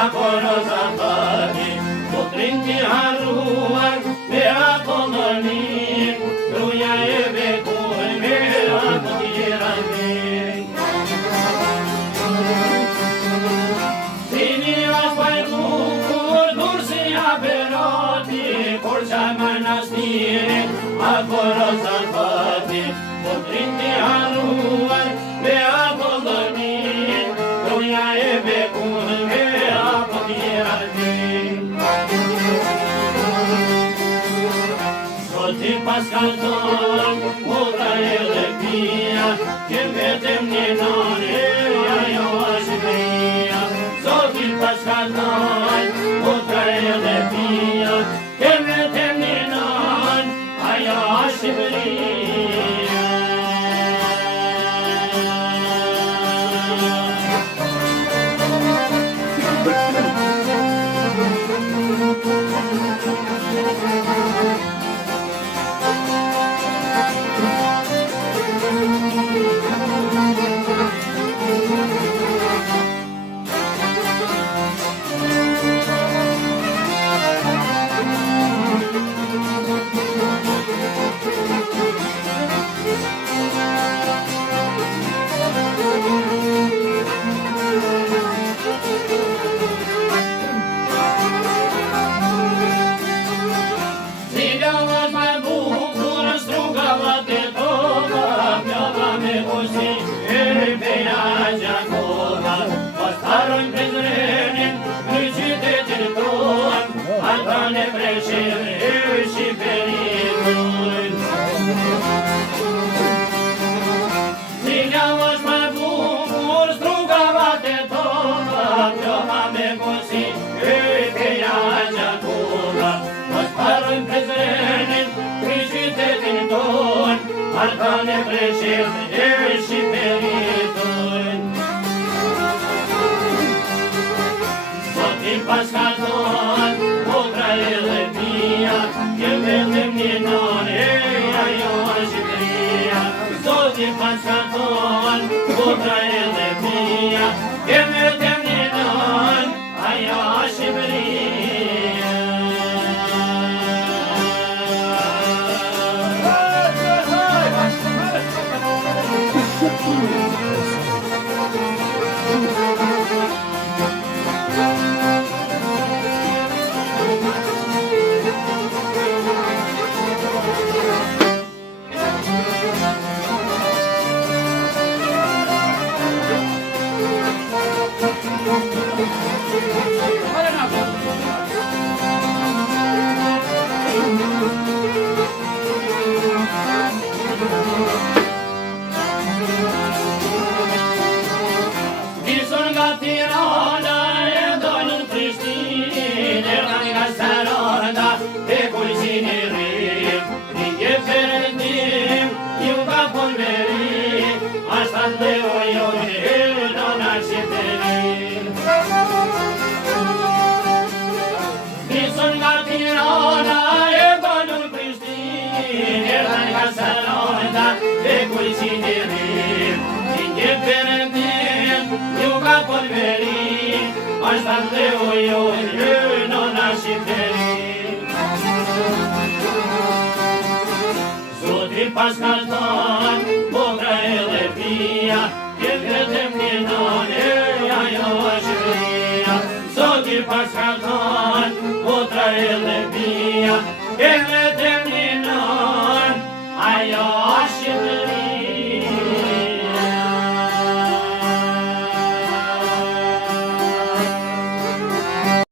akoro zafati, mutrin ti haruar me akollënin, gruaja e bekur me akotiranin. Sini asfaj bukur, dur si aberati, por qa manastiri, akoro zafati, mutrin ti haruar me akollënin, gruaja e bekur me akotiranin. Zoti paskallton, motra edhe pia, kem vetëm një nane, ajo është Shqipëria. Zoti paskallton, motra edhe pia, kem vetëm një nane, ajo është Shqipëria. Ne preqim e Shqipërin. Sinja është më bukur, strugavat e tona, pjoma me kosi e peja gjakola. Mos parojmë prezrenin, kri qytetin ton, ata ne preqim e Shqipërin. Zoti paskallton, motra edhe pia, kem vetëm një nane, ajo është Shqipëria. Zoti paskallton, motra edhe pia, kem vetëm një nane, ajo është Shqipëria. Zoti paskallton, motra edhe pia, kem vetëm një nane, ajo është Shqipëria. Zoti paskallton,